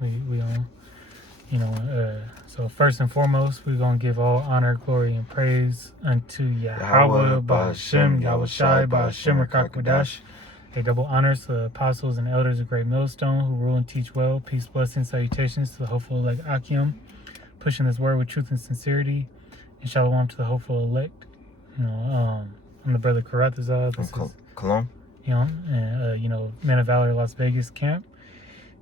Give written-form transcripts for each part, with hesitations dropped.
We so first and foremost, we're gonna give all honor, glory, and praise unto Yahweh, Ba'Shem, Yahushai, Ba'Shem, Rakakwadash. A double honors to the apostles and elders of Great Millstone who rule and teach well. Peace, blessings, salutations to the hopeful elect Akim, pushing this word with truth and sincerity. And shalom to the hopeful elect. I'm the brother Karatazah. This is Cologne. And Men of Valor Las Vegas camp.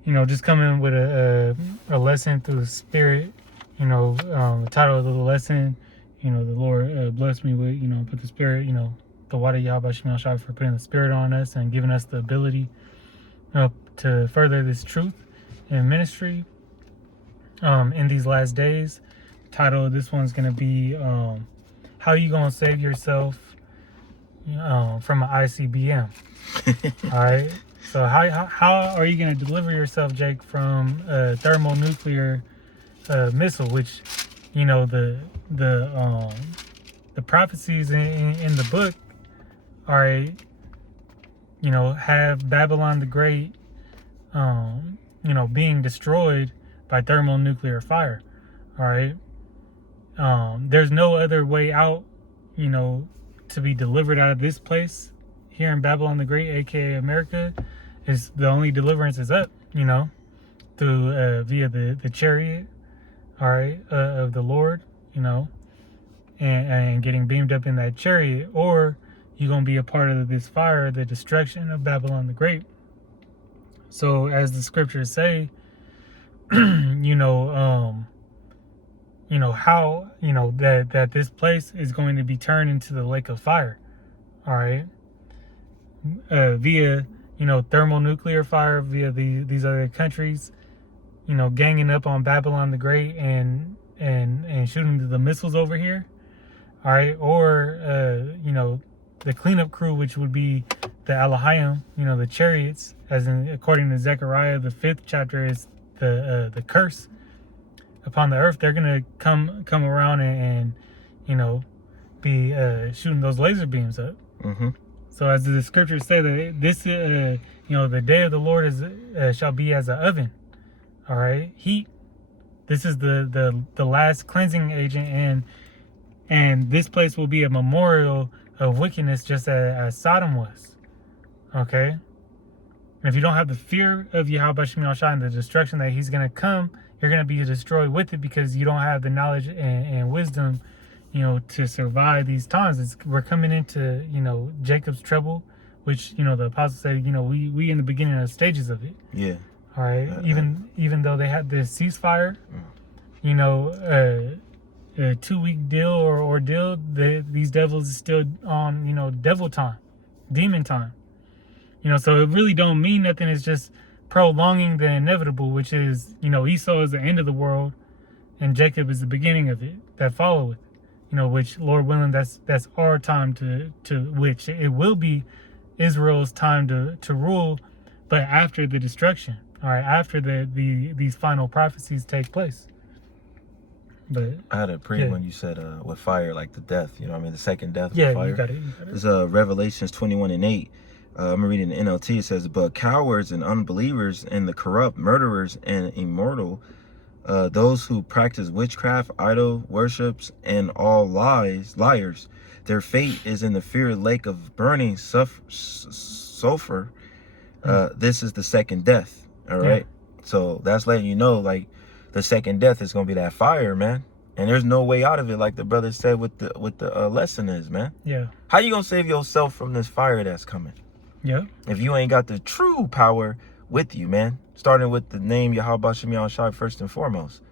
Just coming with a lesson through the Spirit. The title of the lesson, the Lord blessed me with, put the Spirit, the water Yahweh Shemel Shai for putting the Spirit on us and giving us the ability to further this truth in ministry in these last days. The title of this one's going to be How You Gonna Save Yourself from an ICBM. All right. So how are you going to deliver yourself, Jake, from a thermonuclear missile, which, the prophecies in the book are, have Babylon the Great, being destroyed by thermonuclear fire. All right. There's no other way out, to be delivered out of this place here in Babylon the Great, aka America. Is the only deliverance is up, through via the chariot, all right, of the Lord, and getting beamed up in that chariot, or you're gonna be a part of this fire, the destruction of Babylon the Great. So as the scriptures say, how that this place is going to be turned into the lake of fire, all right, via thermonuclear fire, via these other countries, ganging up on Babylon the Great and shooting the missiles over here, all right, or the cleanup crew, which would be the Alahayim, the chariots, as in according to Zechariah, the 5th chapter is the curse upon the earth. They're gonna come around and be shooting those laser beams up. Mm-hmm. So as the scriptures say that this, the day of the Lord shall be as an oven, all right, heat. This is the last cleansing agent, and this place will be a memorial of wickedness, just as Sodom was. Okay, and if you don't have the fear of Yahweh Shemel Shai and the destruction that He's gonna come, you're gonna be destroyed with it because you don't have the knowledge and wisdom, to survive these times. We're coming into, Jacob's trouble, which, the apostles say, we in the beginning of stages of it. Yeah. All right. Even though they had this ceasefire, a 2-week deal or ordeal, these devils is still on, devil time, demon time. So it really don't mean nothing. It's just prolonging the inevitable, which is, Esau is the end of the world and Jacob is the beginning of it that followeth. Which, Lord willing, that's our time to which it will be Israel's time to rule, but after the destruction, all right, after these final prophecies take place. But I had a pre when you said with fire, like the death, the second death with fire. You got it. It's Revelations 21:8. I'm reading the NLT. It says, "But cowards and unbelievers and the corrupt, murderers and immortal, those who practice witchcraft, idol worships, and all liars, their fate is in the fiery lake of burning sulfur. This is the second death." All right. Yeah. So that's letting you know, like, the second death is gonna be that fire, man. And there's no way out of it, like the brother said with the lesson is, man. Yeah. How you gonna save yourself from this fire that's coming? Yeah. If you ain't got the true power with you, man. Starting with the name Yahweh Shemel Shai first and foremost.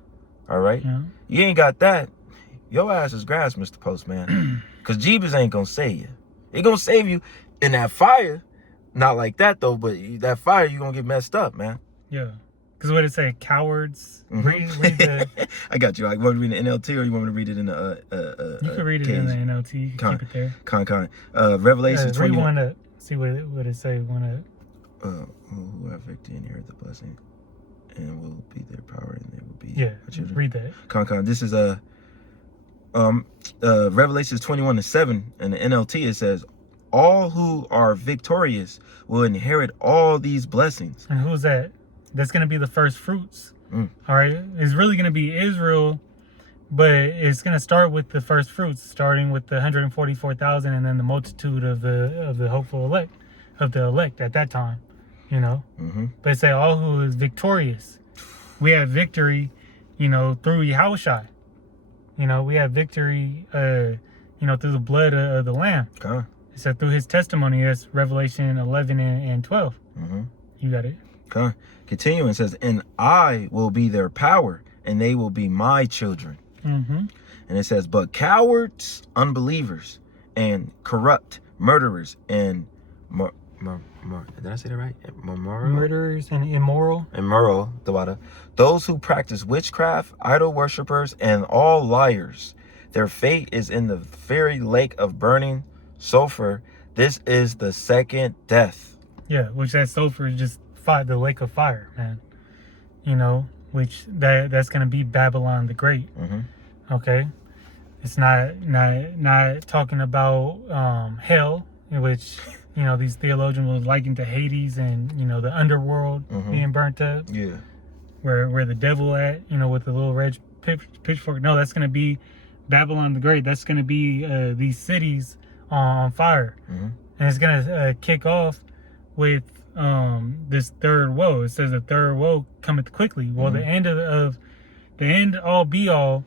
All right? Yeah. You ain't got that. Your ass is grass, Mr. Postman. Because Jeebus ain't going to save you. He going to save you in that fire. Not like that, though, but that fire, you're going to get messed up, man. Yeah. Because what did it say? Cowards? Mm-hmm. Read the... I got you. Like, want me to read the NLT or you want me to read it in the... you can read it in the NLT. You can keep it there. Revelation 21. Read one up. See what it say. One up. Who have victory and inherit the blessing, and will be their power, and they will be children. Read that. This is Revelation 21:7 in the NLT. It says, "All who are victorious will inherit all these blessings." And who's that? That's going to be the first fruits. Mm. All right. It's really going to be Israel, but it's going to start with the first fruits, starting with the 144,000 and then the multitude of the hopeful elect, of the elect at that time, you know. Mm-hmm. But it say all who is victorious. We have victory, you know, through Yahushua. You know, we have victory, you know, through the blood of the Lamb. Okay. It said through his testimony. That's Revelation 11 and 12. Mm-hmm. You got it. Okay. Continuing, it says, and I will be their power, and they will be my children. Mm-hmm. And it says, but cowards, unbelievers, and corrupt, murderers, and did I say that right? Murderers and immoral. Those who practice witchcraft, idol worshippers, and all liars. Their fate is in the fiery lake of burning sulfur. This is the second death. Yeah, which that sulfur is just fire, the lake of fire, man. You know, which that's gonna be Babylon the Great. Mm-hmm. Okay, it's not talking about hell, in which, you know, these theologians will liken to Hades and, you know, the underworld being burnt up. Yeah. Where the devil at, you know, with the little red pitchfork. No, that's gonna be Babylon the Great. That's gonna be these cities on fire, and it's gonna kick off with this third woe. It says the third woe cometh quickly. Well, the end of the end all be all,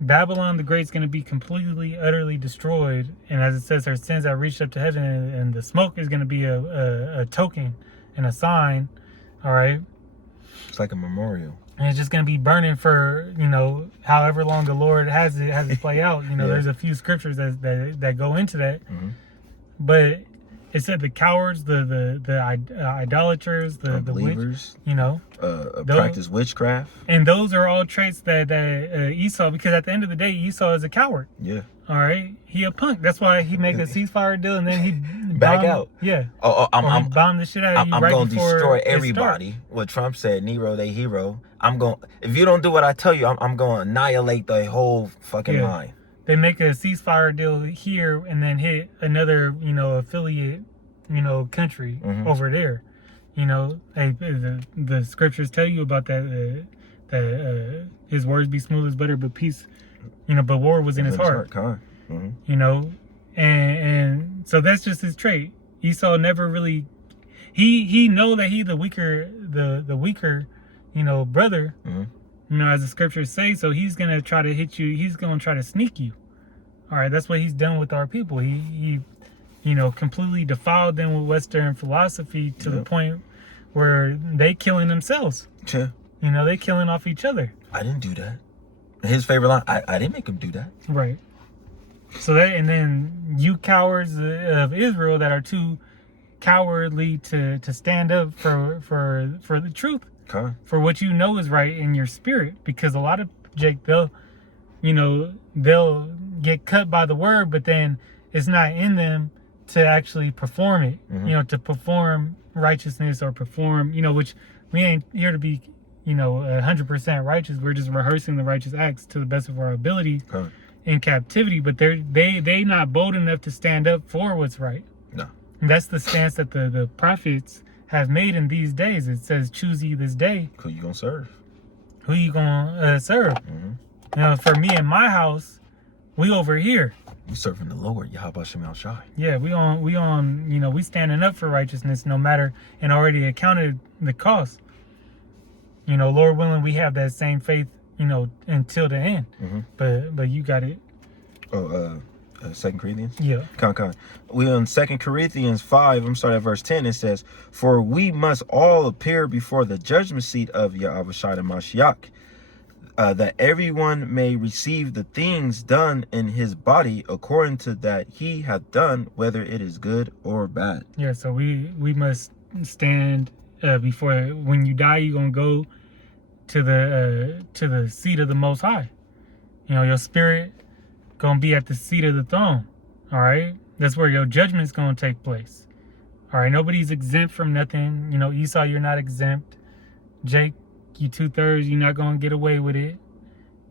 Babylon the Great is going to be completely, utterly destroyed. And as it says, her sins have reached up to heaven, and the smoke is going to be a token and a sign. All right. It's like a memorial. And it's just going to be burning for, you know, however long the Lord has it play out. You know, there's a few scriptures that go into that. But it said the cowards, the idolaters, the believers, you know, practice witchcraft, and those are all traits that Esau. Because at the end of the day, Esau is a coward. Yeah. All right, he a punk. That's why he make a ceasefire deal and then he back out. Yeah. I'm bomb the shit out of you. I'm right gonna before destroy it everybody. start. What Trump said, Nero, they hero. If you don't do what I tell you, I'm gonna annihilate the whole fucking line. They make a ceasefire deal here and then hit another, you know, affiliate, you know, country over there. You know, the scriptures tell you about that. That his words be smooth as butter, but peace, you know, but war was in his heart. You know, and so that's just his trait. Esau never really, he know that he the weaker, you know, brother. You know, as the scriptures say, so he's gonna try to hit you. He's gonna try to sneak you. All right, that's what he's done with our people. He you know, completely defiled them with Western philosophy to the point where they killing themselves. Yeah. You know, they killing off each other. I didn't do that. His favorite line, I didn't make him do that. Right. So that, and then you cowards of Israel that are too cowardly to stand up for the truth. Okay. For what you know is right in your spirit. Because a lot of Jake, they'll get cut by the word, but then it's not in them to actually perform it, you know, to perform righteousness or perform, you know, which we ain't here to be, you know, 100% righteous. We're just rehearsing the righteous acts to the best of our ability in captivity, but they not bold enough to stand up for what's right. No. And that's the stance that the prophets have made in these days. It says, choose ye this day. Who you gonna serve? Who you gonna serve? You know, for me and my house, we over here. We serving the Lord, Yahweh Shem El Shai. Yeah, we on, you know, we standing up for righteousness no matter, and already accounted the cost. You know, Lord willing, we have that same faith, you know, until the end. But you got it. Oh, 2 Corinthians? Yeah. We on 2 Corinthians 5, I'm starting at verse 10, it says, for we must all appear before the judgment seat of Yahweh Shai and Mashiach, that everyone may receive the things done in his body according to that he hath done, whether it is good or bad. Yeah, so we must stand before, when you die, you're gonna go to the seat of the Most High. You know, your spirit gonna be at the seat of the throne. All right, that's where your judgment's gonna take place. All right, nobody's exempt from nothing. You know, Esau, you're not exempt. Jake, you 2/3, you're not gonna get away with it.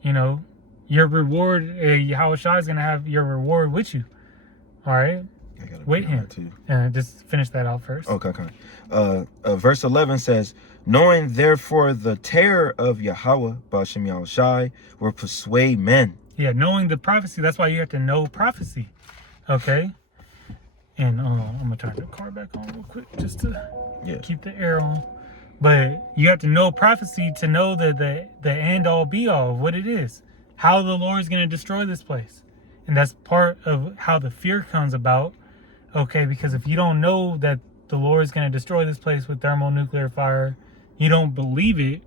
You know, your reward, Yahweh Shai is gonna have your reward with you. All right, with him. And just finish that out first. Okay. Verse 11 says, Knowing therefore the terror of Yahweh, Ba'ashem Yahushai, will persuade men. Yeah, knowing the prophecy. That's why you have to know prophecy. Okay? And I'm going to turn the car back on real quick just to keep the air on. But you have to know prophecy to know the end all be all of what it is. How the Lord is going to destroy this place. And that's part of how the fear comes about. Okay, because if you don't know that the Lord is going to destroy this place with thermonuclear fire, you don't believe it,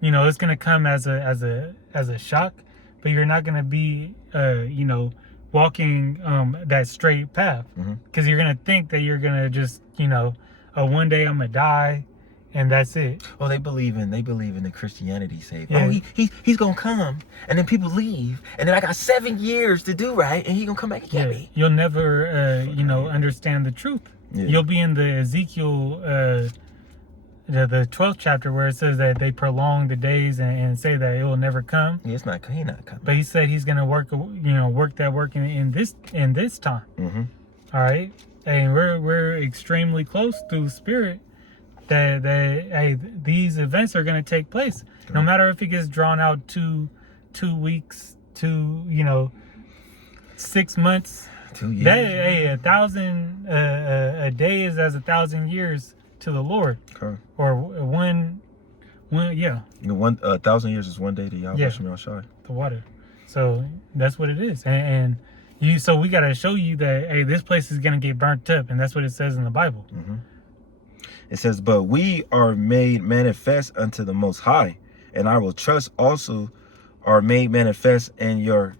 you know, it's going to come as a shock, but you're not going to be, you know, walking that straight path, because you're going to think that you're going to just, you know, one day I'm going to die and that's it. Well, they believe in the Christianity say, he's going to come and then people leave and then I got 7 years to do right and he going to come back and get me. You'll never, you know, understand the truth. You'll be in the Ezekiel, the 12th chapter where it says that they prolong the days and say that it will never come. Yeah, he's not coming. But he said he's going to work that work in this time. All right. And we're extremely close through spirit that hey, these events are going to take place. No matter if it gets drawn out 2 weeks to, you know, 6 months. 2 years. Hey, 1,000 a day is as 1,000 years to the Lord. Okay. Or one, yeah. 1,000 years is 1 day to Yahweh Shai. The water. So that's what it is. And so we got to show you that, hey, this place is going to get burnt up. And that's what it says in the Bible. It says, but we are made manifest unto the Most High, and I will trust also are made manifest in your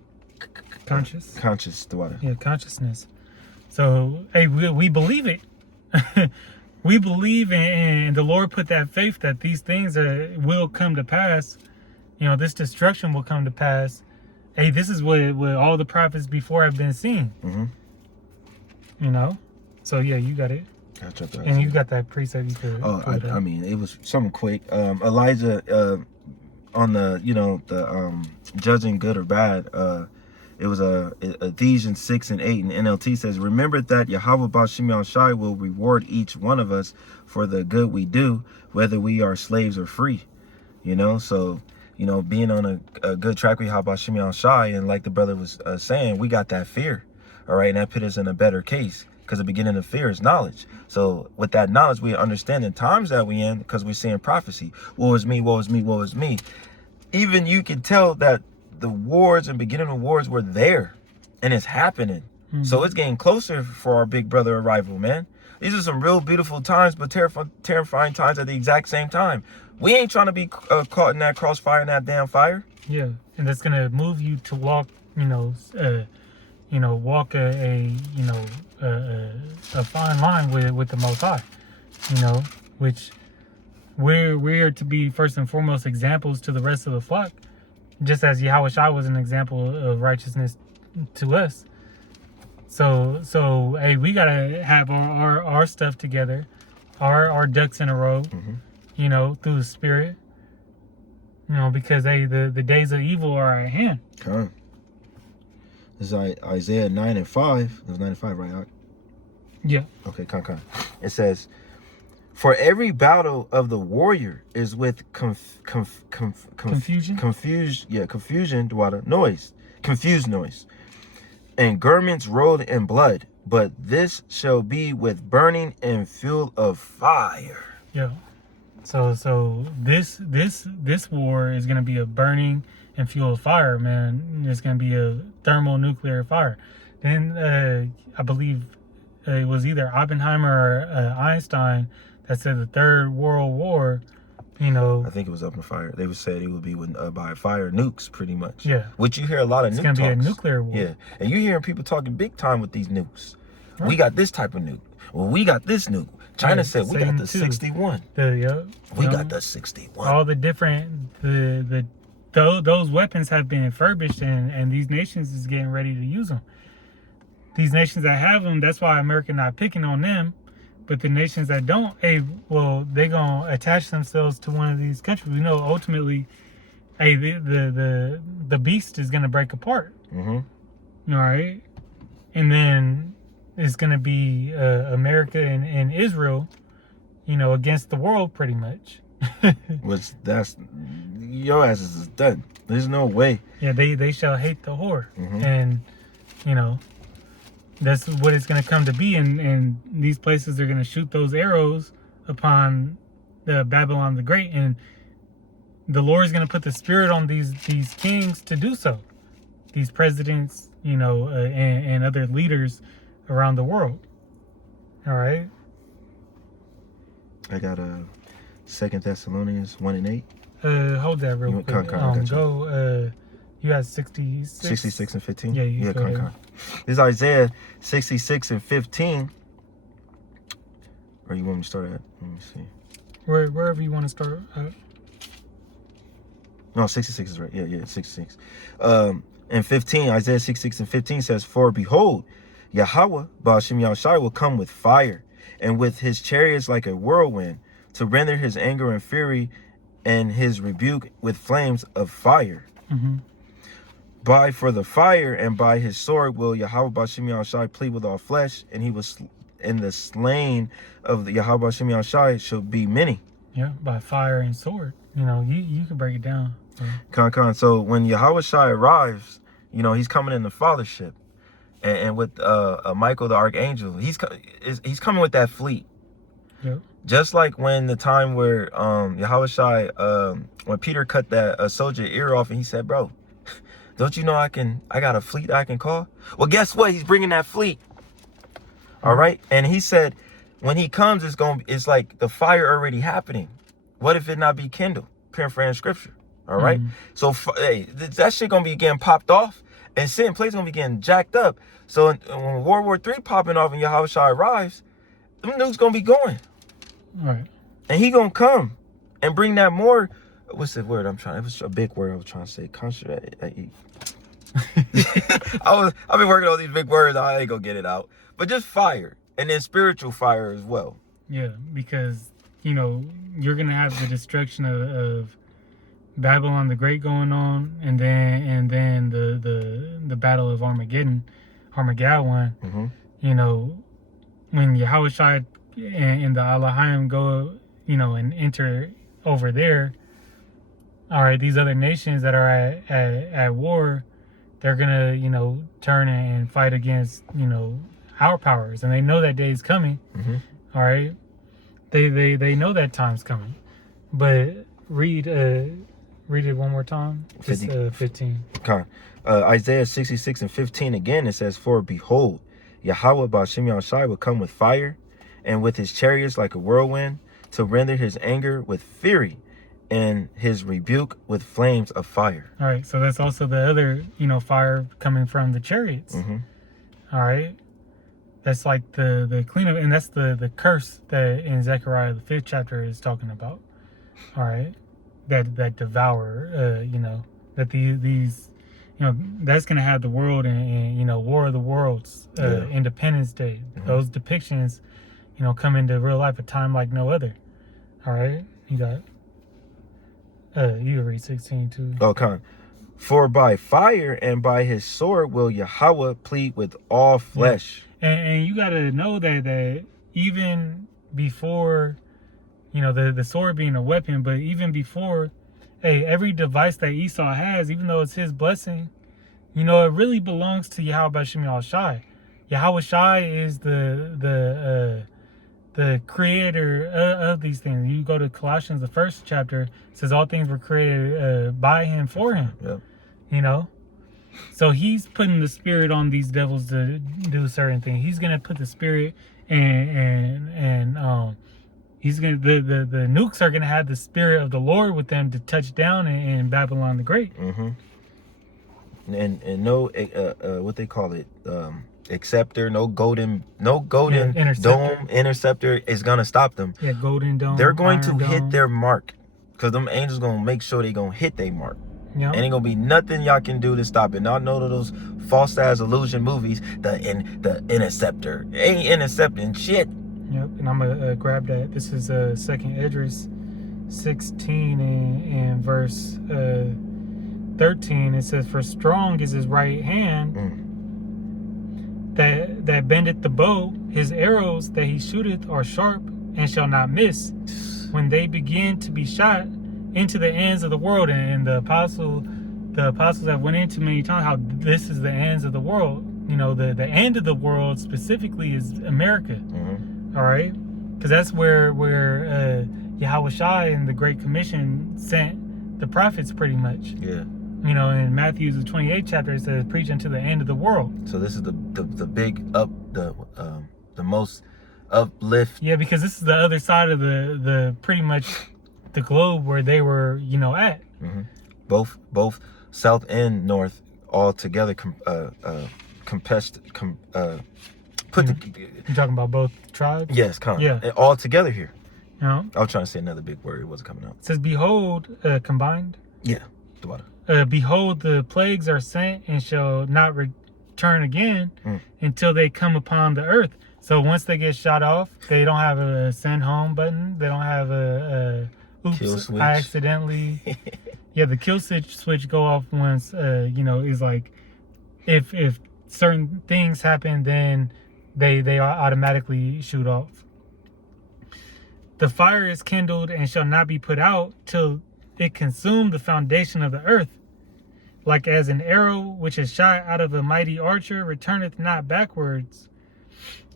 conscious water. Yeah, consciousness. So, hey, we believe it. We believe and the Lord put that faith that these things will come to pass. You know, this destruction will come to pass. Hey, this is what all the prophets before have been seeing. You know? So, yeah, you got it. Gotcha. And you got that precept you could. I mean, it was something quick. Elijah, on the, you know, the judging good or bad, it was Ephesians 6 and 8 and NLT says, remember that Yahweh Ba'ashem Shai will reward each one of us for the good we do, whether we are slaves or free. You know, so, you know, being on a good track with Yahweh Ba'ashem Shai, and like the brother was saying, we got that fear. All right, and that put us in a better case, because the beginning of fear is knowledge. So with that knowledge, we understand the times that we in, because we're seeing prophecy. Woe is me, woe is me, woe is me. Even you can tell that the wars and beginning of wars were there, and it's happening. So it's getting closer for our big brother arrival, man. These are some real beautiful times, but terrifying times at the exact same time. We ain't trying to be caught in that crossfire, in that damn fire. Yeah, and that's gonna move you to walk, walk a fine line with the Most High. You know, which we're to be first and foremost examples to the rest of the flock. Just as Yahweh Shai was an example of righteousness to us. So hey, we gotta have our stuff together, our ducks in a row, you know, through the spirit. You know, because hey, the days of evil are at hand. Okay. This is Isaiah 9 and 5. It was 9 and 5, right? Yeah. Okay, come. It says, for every battle of the warrior is with confusion, confused noise, and garments rolled in blood. But this shall be with burning and fuel of fire. Yeah. So this war is gonna be a burning and fuel of fire, man. It's gonna be a thermonuclear fire. Then I believe it was either Oppenheimer or Einstein that said the Third World War, you know. I think it was up in fire. They said it would be by fire, nukes, pretty much. Yeah. Which you hear a lot of it's nuke gonna talks. Be a nuclear war. Yeah. And you hearing people talking big time with these nukes. Right. We got this type of nuke. Well, we got this nuke. China said we got the 61. We got the 61. All the different those weapons have been refurbished, and these nations is getting ready to use them. These nations that have them, that's why America not picking on them. But the nations that don't, hey, well, they gonna attach themselves to one of these countries. We know ultimately, hey, the beast is gonna break apart. All right, and then it's gonna be America and Israel, against the world, pretty much. Which that's your ass is done. There's no way. Yeah, they shall hate the whore, Mhm. and that's what it's going to come to be. And these places are going to shoot those arrows upon the Babylon the Great, and the Lord is going to put the spirit on these kings to do so, these presidents, and other leaders around the world. All right. I got 2 Thessalonians 1:8. Hold that real quick. Go. You had 66. 66 and 15. Yeah, you go ahead. This is Isaiah 66 and 15. Or you want me to start at? Let me see. Wherever you want to start. No, 66 is right. Yeah, 66. And 15, Isaiah 66 and 15 says, "For behold, Yahweh, Ba'ashem Yahushai, will come with fire, and with his chariots like a whirlwind, to render his anger and fury, and his rebuke with flames of fire. Mm-hmm. For the fire and by his sword will Yahweh Ba'ashem Yahushai plead with all flesh, and he was and the slain of the Yahweh Ba'ashem Yahushai shall be many." Yeah, by fire and sword. You can break it down. So when Yahweh Shai arrives, he's coming in the fathership, and with Michael the archangel, he's coming with that fleet. Yep. Just like when the time where Yahweh Shai, when Peter cut that soldier ear off, and he said, "Bro, don't you know I got a fleet I can call?" Well, guess what? He's bringing that fleet. All right, and he said, when he comes, it's like the fire already happening. What if it not be kindled? Paraphrasing scripture. All right. So hey, that shit gonna be getting popped off, and sitting place gonna be getting jacked up. So when World War III popping off and Yahweh Shai arrives, them nukes gonna be going. Right. And he gonna come and bring that more. What's the word it was a big word I was trying to say. I've been working on these big words. I ain't gonna get it out. But just fire, and then spiritual fire as well. Yeah, because you're gonna have the destruction of Babylon the Great going on, and then the battle of Armageddon. Mm-hmm. When Yahweh Shai and the Elohim go, and enter over there. All right, these other nations that are at war, they're gonna turn and fight against our powers, and they know that day is coming. Mm-hmm. All right, they know that time's coming, but read it one more time. 15. Okay. Isaiah 66 and 15 again, it says, "For behold, Yahweh Ba'ashem Yahushai will come with fire, and with his chariots like a whirlwind, to render his anger with fury, and his rebuke with flames of fire." All right, so that's also the other fire coming from the chariots. Mm-hmm. All right, that's like the cleanup, and that's the curse that in Zechariah the 5th chapter is talking about. All right, that devourer, that these that's gonna have the world and War of the Worlds, Independence Day. Mm-hmm. Those depictions come into real life, a time like no other. All right, you got you read 16 too. Okay. "For by fire and by his sword will Yahweh plead with all flesh." Yeah. And you got to know that even before the sword being a weapon, but even before, every device that Esau has, even though it's his blessing, it really belongs to Yahweh Ba'ashem Yahushai. Yahweh Shai is the creator of these things. You go to Colossians, the 1st chapter, it says all things were created by him, for him. Yep. So he's putting the spirit on these devils to do certain things. He's gonna put the spirit and he's gonna the nukes are gonna have the spirit of the Lord with them to touch down in Babylon the Great. Mm-hmm. And no what they call it, acceptor, no golden interceptor. dome interceptor is gonna stop them. Yeah, golden dome. They're going to dome. hit their mark, because them angels gonna make sure they gonna hit their mark. Yep. And ain't gonna be nothing y'all can do to stop it. Now I know those false ass illusion movies, the interceptor ain't intercepting shit. Yep, and I'm gonna grab that. This is 2nd Esdras 16 and verse 13. It says, "For strong is his right hand, that bendeth the bow. His arrows that he shooteth are sharp, and shall not miss. When they begin to be shot into the ends of the world, and the apostles have went into many times how this is the ends of the world. You know, the end of the world specifically is America. Mm-hmm. All right, because that's where Yahweh Shai and the Great Commission sent the prophets, pretty much. Yeah. You know, in Matthew's 28th chapter, it says, "Preach unto the end of the world." So this is the big the most uplift. Yeah, because this is the other side of the pretty much the globe where they were, you know, at. Mm-hmm. Both south and north all together You're talking about both tribes? Yes, Yeah. all together here. You know? I was trying to say another big word. It wasn't coming out. It says, "Behold," combined. Yeah. The water. "Behold, the plagues are sent and shall not return again until they come upon the earth." So once they get shot off, they don't have a send home button. They don't have a oops, kill switch. I accidentally. Yeah, the kill switch go off once. You know, is like if certain things happen, then they automatically shoot off. "The fire is kindled and shall not be put out till it consume the foundation of the earth. Like as an arrow which is shot out of a mighty archer returneth not backwards.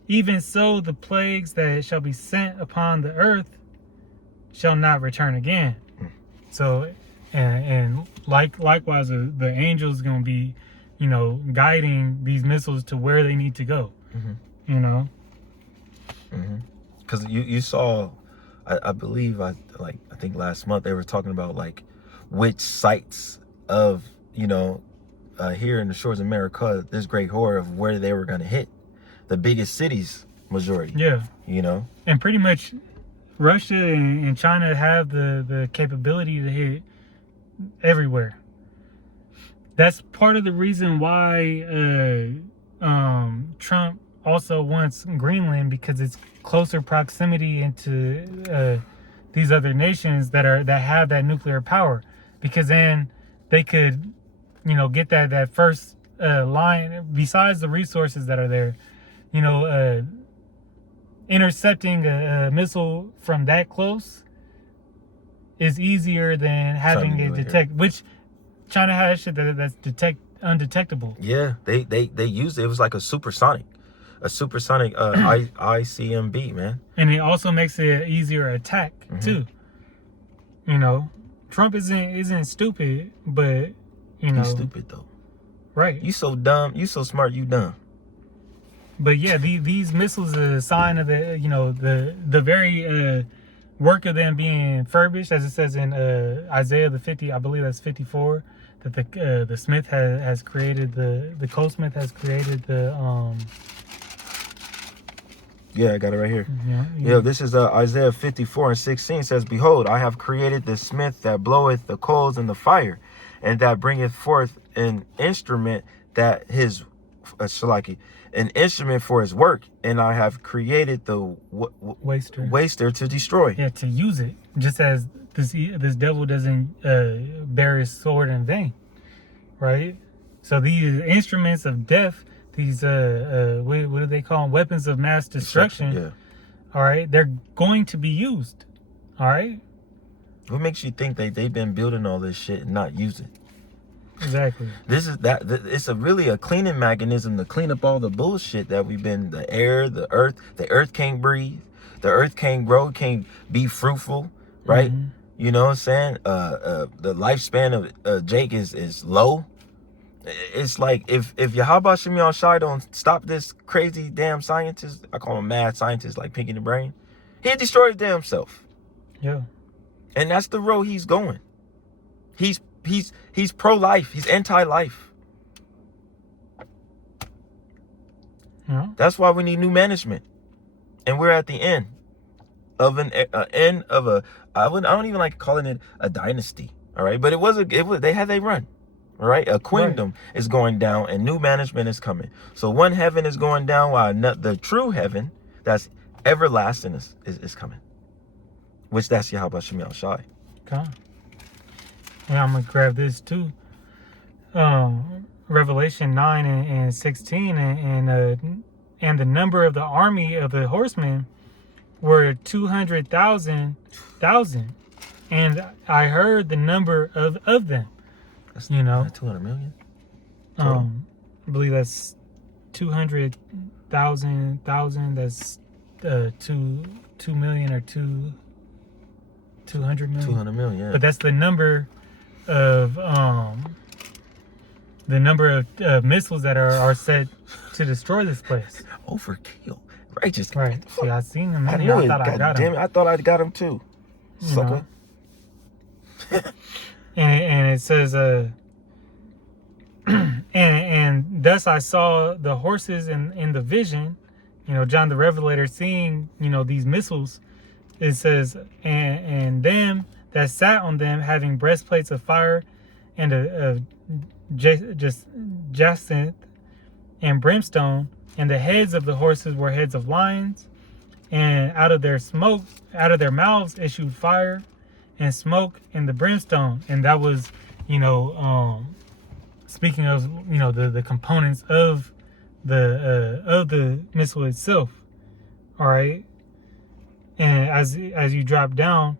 Even so the plagues that shall be sent upon the earth shall not return again." So, and likewise, the angels going to be, you know, guiding these missiles to where they need to go. Mm-hmm. You know, because you saw, I believe I think last month they were talking about like which sites of, you know, here in the shores of America, this great horror of where they were going to hit. The biggest cities, majority. Yeah. You know? And pretty much Russia and China have the capability to hit everywhere. That's part of the reason why Trump also wants Greenland, because it's closer proximity into these other nations that have that nuclear power. Because then they could, you know, get that first line, besides the resources that are there. You know, intercepting a missile from that close is easier than having it detect, which China has shit that's undetectable. Yeah, they used it. It was like a supersonic ICBM, man. And it also makes it an easier attack too. You know, Trump isn't stupid, but you know, he's stupid though. Right? You so dumb. You so smart. You dumb. But yeah, these missiles are a sign of the, you know, the very work of them being furbished, as it says in Isaiah the 50, I believe that's 54, that the smith has created the goldsmith has created the Yeah, I got it right here. Yeah. This is Isaiah 54:16 says, "Behold, I have created the smith that bloweth the coals in the fire, and that bringeth forth an instrument that his an instrument for his work, and I have created the waster to destroy." Yeah, to use it, just as this devil doesn't bear his sword in vain, right? So these instruments of death, these what do they call them? Weapons of mass destruction. Yeah. All right, they're going to be used. All right. What makes you think they've been building all this shit and not use it? Exactly. It's really a cleaning mechanism to clean up all the bullshit that we've been, the air, the earth. The earth can't breathe. The earth can't grow, can't be fruitful, right? You know what I'm saying? The lifespan of Jake is low. It's like if Yahweh Shem Shai don't stop this crazy damn scientist, I call him mad scientist like Pinky the Brain, he'll destroy his damn self. Yeah. And that's the road he's going. He's pro-life. He's anti-life. Yeah. That's why we need new management. And we're at the end of I don't even like calling it a dynasty. All right. But they had their run. All right. A queendom is going down and new management is coming. So one heaven is going down while the true heaven that's everlasting is coming. Which that's Yahweh Shem Shai. Okay. And I'm going to grab this too. Revelation 9 and 16. And the number of the army of the horsemen were 200,000, and I heard the number of them. That's, you know, 200 million. I believe that's 200,000. That's 2 million or 200 million. 200 million. Yeah. But that's the number of missiles that are set to destroy this place. Overkill. Righteous. Right. See, I seen them. I knew it. I thought I got damn them. it. I thought I got him too. Sucker. And it says, and thus I saw the horses in the vision, John the Revelator seeing, these missiles. It says, and them that sat on them having breastplates of fire and a jacinth and brimstone, and the heads of the horses were heads of lions, and out of their mouths issued fire and smoke and the brimstone. And that was, speaking of, the components of the missile itself. All right. And as you drop down,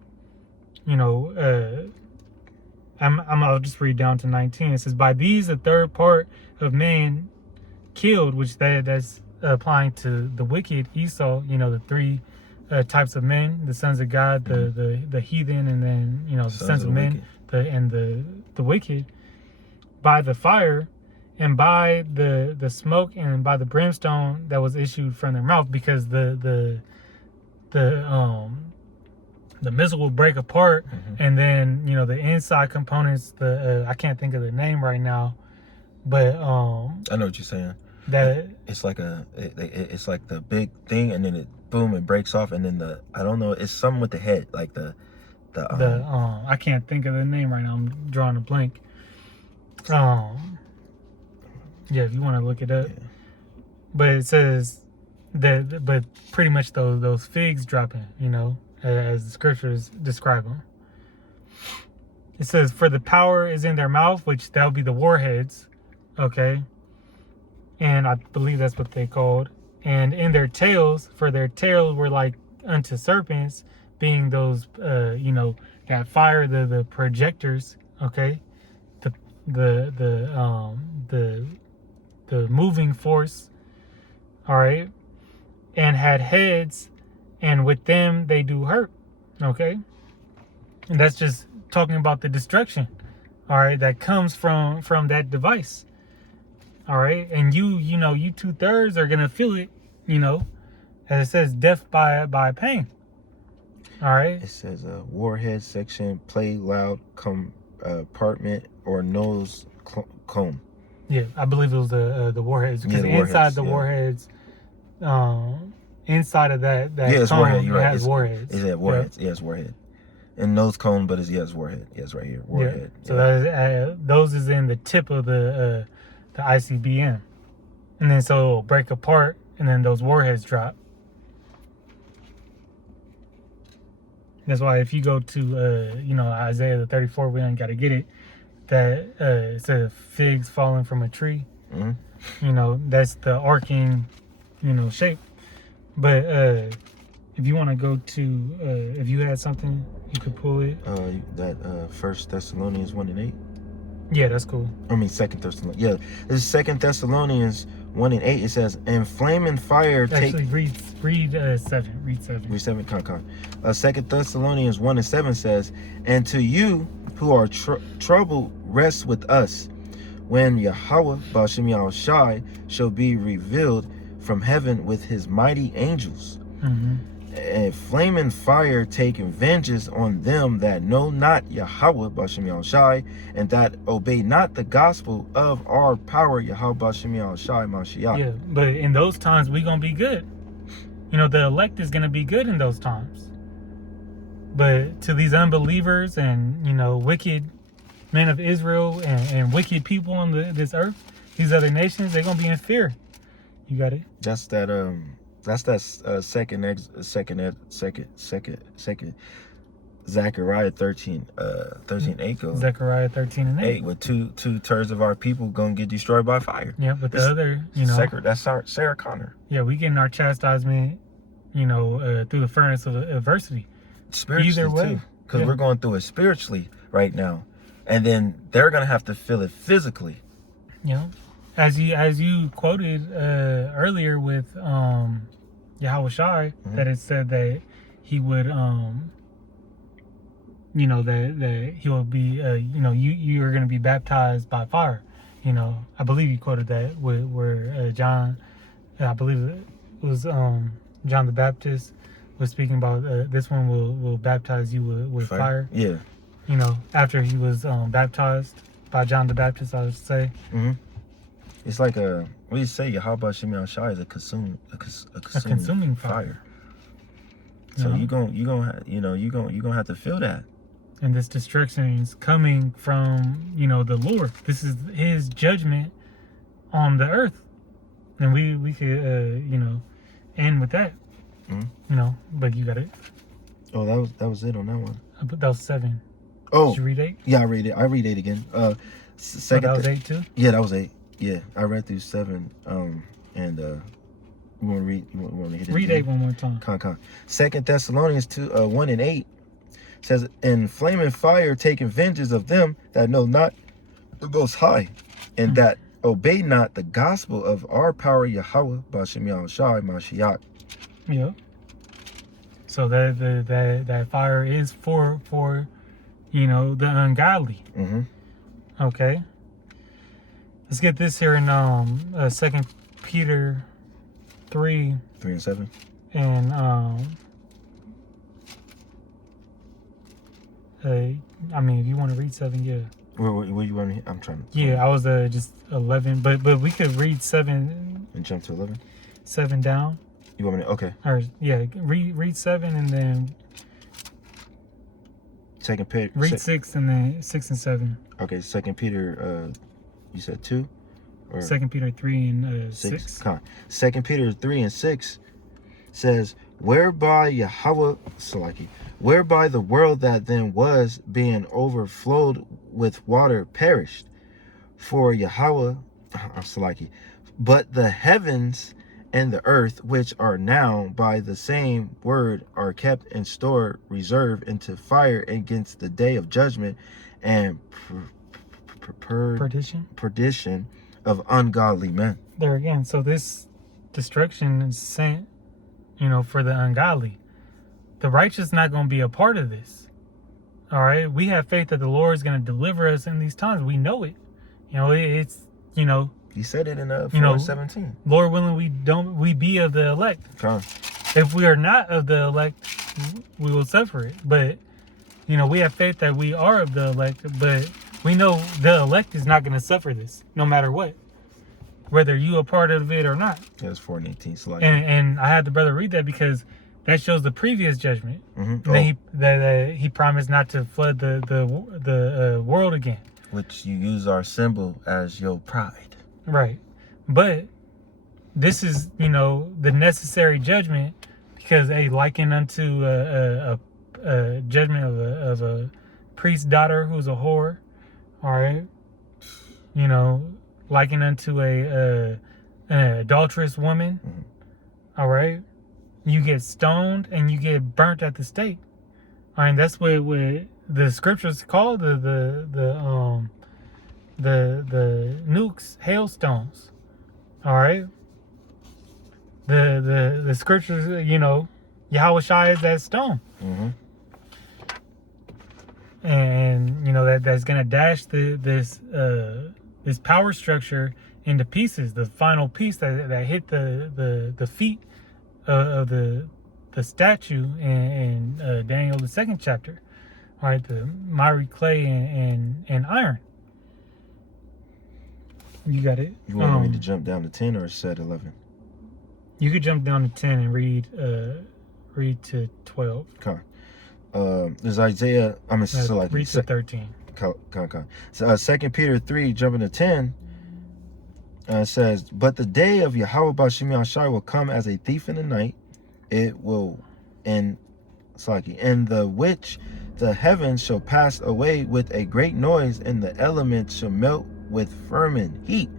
I'll just read down to 19. It says, by these a third part of man killed, which that's applying to the wicked Esau, the three types of men, the sons of God, the heathen, and then the sons of men, the wicked, by the fire and by the smoke and by the brimstone that was issued from their mouth, because the missile will break apart, and then the inside components, I can't think of the name right now, but I know what you're saying. That it's like it's like the big thing, and then it breaks off, and then I don't know, it's something with the head, like the I can't think of the name right now. I'm drawing a blank. Yeah, if you want to look it up. Yeah. But it says that, but pretty much those figs dropping, as the scriptures describe them. It says, for the power is in their mouth, which that would be the warheads, okay? And I believe that's what they called. And in their tails, for their tails were like unto serpents, being those, that fire, the projectors, okay? The moving force, all right? And had heads, and with them they do hurt, okay? And that's just talking about the destruction, all right, that comes from that device, all right? And you 2/3 are gonna feel it, as it says, death by pain, all right? It says warhead section, play loud compartment or nose cone. Yeah, I believe it was the warheads, because inside the warheads, inside of that it's cone, warhead. You're right. has warheads. It's warheads. Yeah, it's warhead. And nose cone, but it's warhead. Yeah, it's right here. Warhead. Yeah. So that is, those is in the tip of the ICBM, and then so it'll break apart, and then those warheads drop. That's why if you go to Isaiah the 34, we ain't got to get it. That it says figs falling from a tree. Mm-hmm. That's the arcing, shape. But if you want to go to, if you had something, you could pull it. That 1 Thessalonians 1:8. Yeah, that's cool. I mean 2 Thessalonians. Yeah, this is 2 Thessalonians 1:8. It says, "And flame and fire take." Actually, read 7. Read 7. Read 7. 2 Thessalonians 1:7 says, "And to you who are troubled, rest with us, when Yahweh Ba'ashem Yahushai shall be revealed from heaven with his mighty angels, and flame and fire taking vengeance on them that know not Yahweh Ba'ashem Yahushai, and that obey not the gospel of our power, Yahweh Ba'ashem Yahushai Mashiach." Yeah, but in those times, we're going to be good. The elect is going to be good in those times. But to these unbelievers and, wicked men of Israel and wicked people on this earth, these other nations, they're going to be in fear. You got it? That's that second Zechariah 13:8 goes. Zechariah 13:8. With two-thirds of our people gonna get destroyed by fire. Yeah, but the other, that's Sarah Connor. Yeah, we getting our chastisement through the furnace of adversity. Spiritually Either way, too, because yeah. we're going through it spiritually right now, and then they're gonna have to feel it physically. As you quoted earlier with Yahweh Shai, that it said that he would that he will be you are going to be baptized by fire. I believe you quoted that where John, I believe it was John the Baptist was speaking about this one will baptize you with fire. Yeah. After he was baptized by John the Baptist, I would say. It's like what do you say? Yahweh Shemiah Shai is a consuming fire. So you gonna have to feel that. And this destruction is coming from the Lord. This is His judgment on the earth, and we could end with that. But you got it. Oh, that was it on that one. That was 7. Oh, did you read 8? Yeah, I read it. I read 8 again. Second. That was 8 too. Yeah, that was 8. Yeah, I read through 7. And you want to read? You want to hit it? Read again? 8 one more time. 2 Thessalonians 1 and 8 says, "In flaming fire, taking vengeance of them that know not the Most High, and that obey not the gospel of our power Yahweh B'Shem Yahushai Mashiach." Yeah. So that fire is for the ungodly. Okay. Let's get this here in 2 Peter 3 and 7. And I mean, if you want to read 7, yeah. Where you want to? I'm trying to. Yeah, I was just 11, but we could read 7 and jump to 11. 7 down. You want me to? Okay. Or yeah, read 7 and then 2 Peter. Read 6 and then 6 and 7. Okay, 2 Peter. You said 2. Or 2 Peter 3 and 6. 2 Peter 3 and 6 says, "Whereby Yahweh Salaki, whereby the world that then was being overflowed with water perished, for Yahweh Salaki, but the heavens and the earth, which are now by the same word, are kept in store, reserved into fire against the day of judgment and perdition of ungodly men." There again, so this destruction is sent, for the ungodly. The righteous not going to be a part of this. All right, we have faith that the Lord is going to deliver us in these times. We know it. It's He said it in 4:17. Lord willing, we be of the elect. If we are not of the elect, we will suffer it. But we have faith that we are of the elect. But we know the elect is not going to suffer this, no matter what, whether you a part of it or not. Yeah, it's 4 and 18. So and I had the brother read that because that shows the previous judgment. That he promised not to flood the world again. Which you use our symbol as your pride. Right. But this is, the necessary judgment because they liken unto a judgment of a priest's daughter who's a whore. All right. Liken unto an adulterous woman. All right. You get stoned and you get burnt at the stake. All right. That's what the scriptures call the nukes, hailstones. All right. The scriptures, Yahweh Shai is that stone. And that's gonna dash this power structure into pieces. The final piece that hit the feet of the statue in Daniel the 2nd chapter. All right, the miry clay and iron. You got it. You want me to jump down to 10 or set 11? You could jump down to 10 and read to 12. Okay. There's Isaiah. Read to 13. So 2 Peter 3, jumping to 10, says, "But the day of Yahweh B'Shem Yahushai will come as a thief in the night. It will, in the which the heavens shall pass away with a great noise, and the elements shall melt with fervent heat.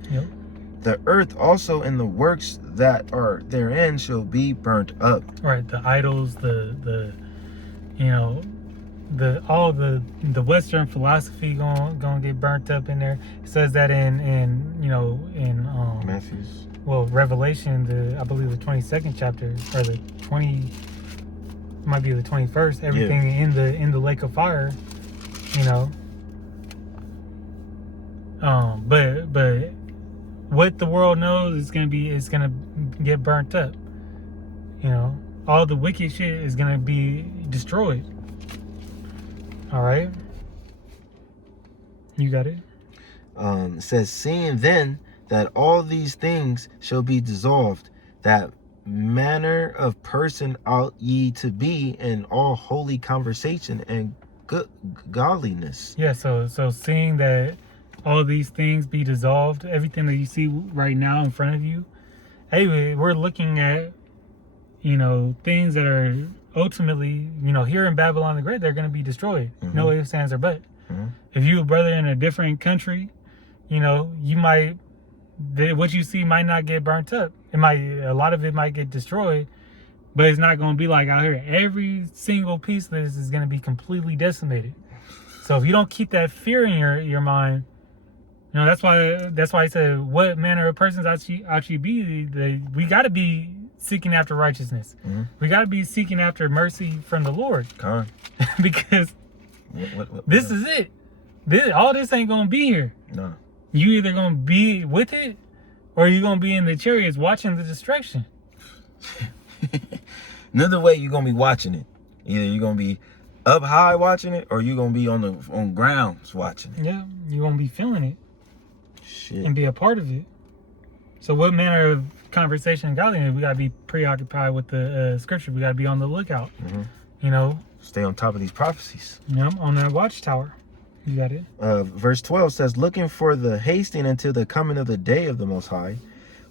the earth also and the works that are therein shall be burnt up. Right, the idols, the you know, all the Western philosophy gonna get burnt up in there. It says that in you know in Matthew's. well, Revelation, I believe the 22nd chapter, or the 20, might be the 21st. Everything in the lake of fire, you know. But what the world knows is gonna get burnt up. You know, all the wicked shit is gonna be destroyed. All right, you got it. It says, seeing then that all these things shall be dissolved, that manner of person ought ye to be in all holy conversation and good godliness. Yeah. So seeing that all these things be dissolved, everything that you see right now in front of you, hey, we're looking at, you know, things that are ultimately, you know, here in Babylon the Great, they're going to be destroyed. Mm-hmm. No ifs, ands, or buts. Mm-hmm. If you a brother in a different country, you know, what you see might not get burnt up. A lot of it might get destroyed, but it's not going to be like out here. Every single piece of this is going to be completely decimated. So if you don't keep that fear in your mind, you know, that's why I said, what manner of persons ought you be? We got to be seeking after righteousness. Mm-hmm. We got to be seeking after mercy from the Lord. Because this is it. All this ain't going to be here. No. You either going to be with it, or you're going to be in the chariots watching the destruction. Another way you're going to be watching it. Either you're going to be up high watching it, or you're going to be on grounds watching it. Yeah, you're going to be feeling it. Shit. And be a part of it. So what manner of conversation and godliness? We got to be preoccupied with the scripture. We got to be on the lookout. Mm-hmm. You know. Stay on top of these prophecies. Yeah, on that watchtower. You got it. Verse 12 says, looking for the hasting until the coming of the day of the Most High,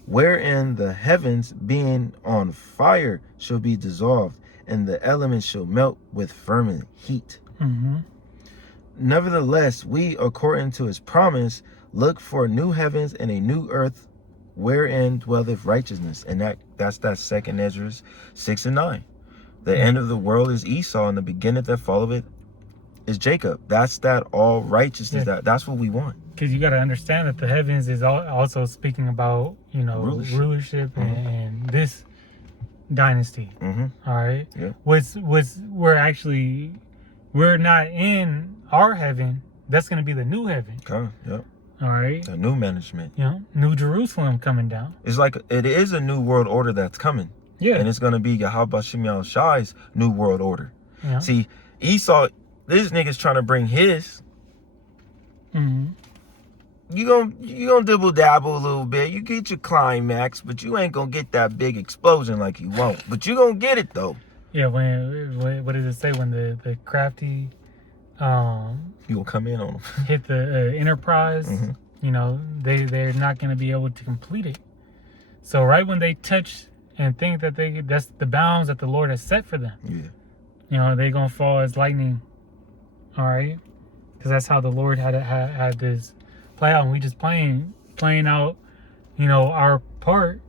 wherein the heavens being on fire shall be dissolved, and the elements shall melt with fervent heat. Mm-hmm. Nevertheless, we, according to his promise, look for new heavens and a new earth, wherein dwelleth righteousness. And that's that 2 Ezra 6 and 9. The end of the world is Esau, and the beginning that followeth is Jacob. That's that all righteousness. Yeah. That's what we want. Because you got to understand that the heavens is also speaking about, you know, rulership mm-hmm. and this dynasty. Mm-hmm. All right. Yeah. We're not in our heaven. That's going to be the new heaven. Okay. Yep. All right. The new management. You know, New Jerusalem coming down. It's like it is a new world order that's coming. Yeah. And it's going to be Yahweh Shimei Shai's new world order. Yeah. See, Esau, this nigga's trying to bring his. Mm-hmm. You gonna dibble dabble a little bit. You get your climax, but you ain't gonna get that big explosion like you want. But you gonna get it though. Yeah. What does it say when the crafty You gonna come in on them. hit the Enterprise? Mm-hmm. You know, they're not going to be able to complete it. So right when they touch and think that that's the bounds that the Lord has set for them. Yeah. You know, they're going to fall as lightning. All right? Because that's how the Lord had this play out. And we just playing out, you know, our part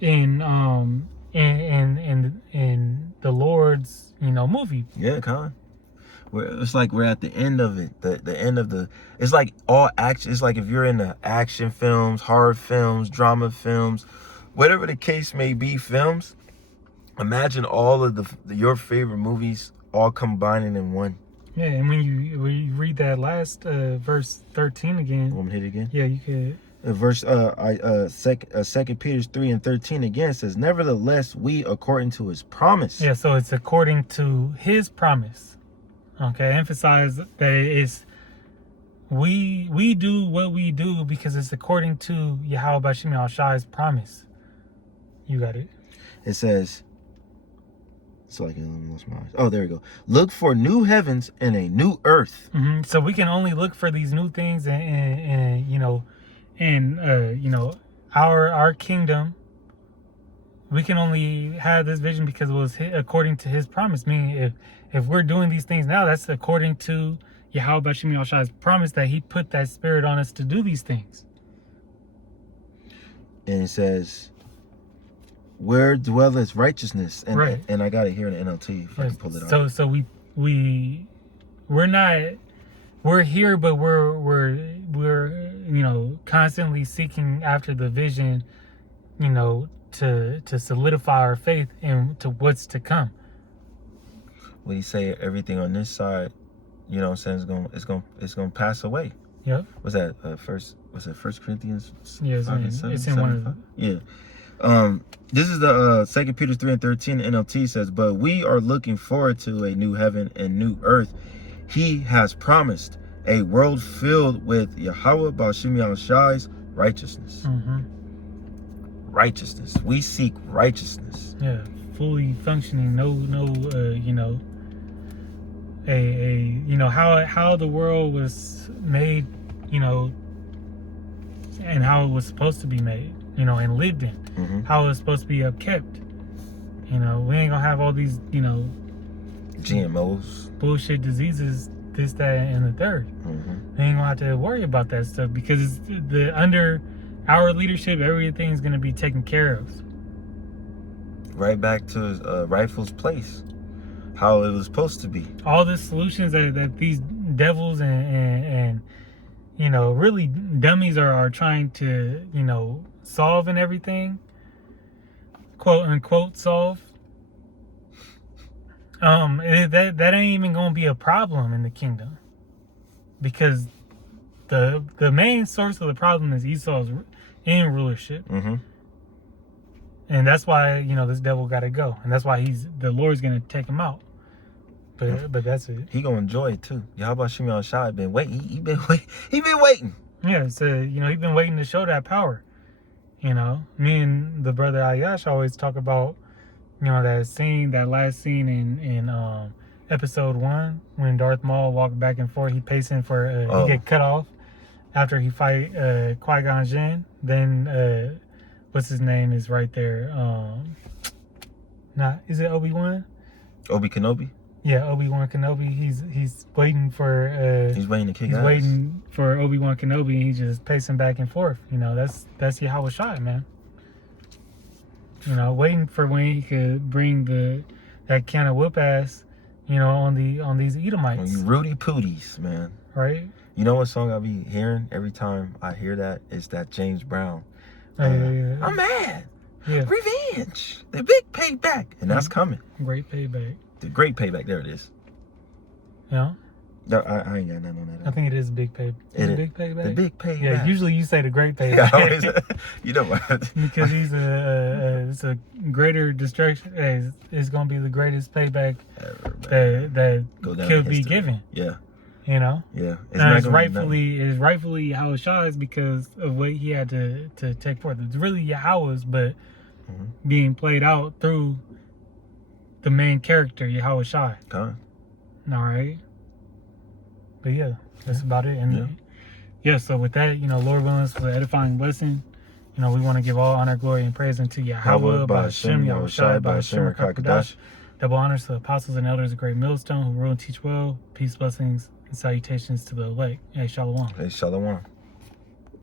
in the Lord's, you know, movie. Yeah, Con. It's like we're at the end of it. The end of the. It's like all action. It's like if you're in the action films, horror films, drama films, whatever the case may be, films. Imagine all of your favorite movies all combining in one. Yeah, and when you read that last verse 13 again. Want me to hit it again? Yeah, you could. Verse 2 Peter 3 and 13 again says, nevertheless, we according to his promise. Yeah, so it's according to his promise. Okay, emphasize that it's we do what we do because it's according to Yahweh Shimei Shai's promise. You got it. It says, so I can lost my eyes. Oh, there we go. Look for new heavens and a new earth. Mm-hmm. So we can only look for these new things and you know, and you know, our kingdom. We can only have this vision because it was according to his promise. Meaning, if we're doing these things now, that's according to Yahweh Shimei Shai's promise that he put that spirit on us to do these things. and it says, "Where dwelleth righteousness?" And Right. and I got it here in the NLT if I can pull it So out. so we're not, we're here, but we're constantly seeking after the vision, to solidify our faith into what's to come. When he say everything on this side, you know what I'm saying, it's gonna pass away. Yep. Was that First Corinthians? Yeah, it's in one of them. Yeah. This is the 2 Peter 3:13. NLT says, "But we are looking forward to a new heaven and new earth. He has promised a world filled with Yahweh Ba'Shem Yahushai's righteousness." Mm-hmm. Righteousness. We seek righteousness. Yeah, fully functioning. No, how the world was made, and how it was supposed to be made, and lived in. Mm-hmm. How it's supposed to be upkept. We ain't gonna have all these, GMOs, bullshit diseases, this, that, and the third. Mm-hmm. We ain't gonna have to worry about that stuff because under our leadership, everything's gonna be taken care of. Right back to his rightful place, how it was supposed to be. All the solutions that these devils and really dummies are trying to, solve and everything, quote unquote solve, that ain't even gonna be a problem in the kingdom, because the main source of the problem is Esau's in rulership. Mm-hmm. And that's why this devil got to go, and that's why the Lord's gonna take him out. But that's it. He gonna enjoy it too. Yahweh Shem Yahushai been waiting. He been waiting. Yeah, so he been waiting to show that power. Me and the brother Ayash always talk about that last scene in episode 1 when Darth Maul walked back and forth. He pacing for he get cut off after he fight Qui-Gon Jinn. Then what's his name is right there. Is it Obi-Wan? Obi Kenobi. Yeah, Obi-Wan Kenobi. He's waiting for. He's waiting to kick He's ass. waiting for Obi-Wan Kenobi, and he's just pacing back and forth. That's Yahweh Shai, man. Waiting for when he could bring that can of whoop ass, on these Edomites. You Rudy Pooties, man. Right. You know what song I be hearing every time I hear that? It's that James Brown. Yeah. I'm mad. Yeah. Revenge. The big payback, and that's coming. Great payback. The great payback. There it is. Yeah. No, I ain't got nothing on that. I think it is big pay. Is it big payback? The big payback. Yeah. Usually you say the great payback. You know what? Because he's it's a greater distraction. It's gonna be the greatest payback that could be given. Yeah. Yeah. It's rightfully Yahweh's because of what he had to take forth. It's really Yahweh's, but being played out through the main character, Yahweh Shai. All right. But yeah, that's about it. And so with that, Lord willing, for the edifying lesson, we want to give all honor, glory, and praise unto Yahweh, Ba'Shem, Yahushai, Ba'Shem, Rakakadash. Double honors to the apostles and elders of Great Millstone who rule and teach well. Peace, blessings, and salutations to the elect. Hey, Shalom. Hey, Shalom.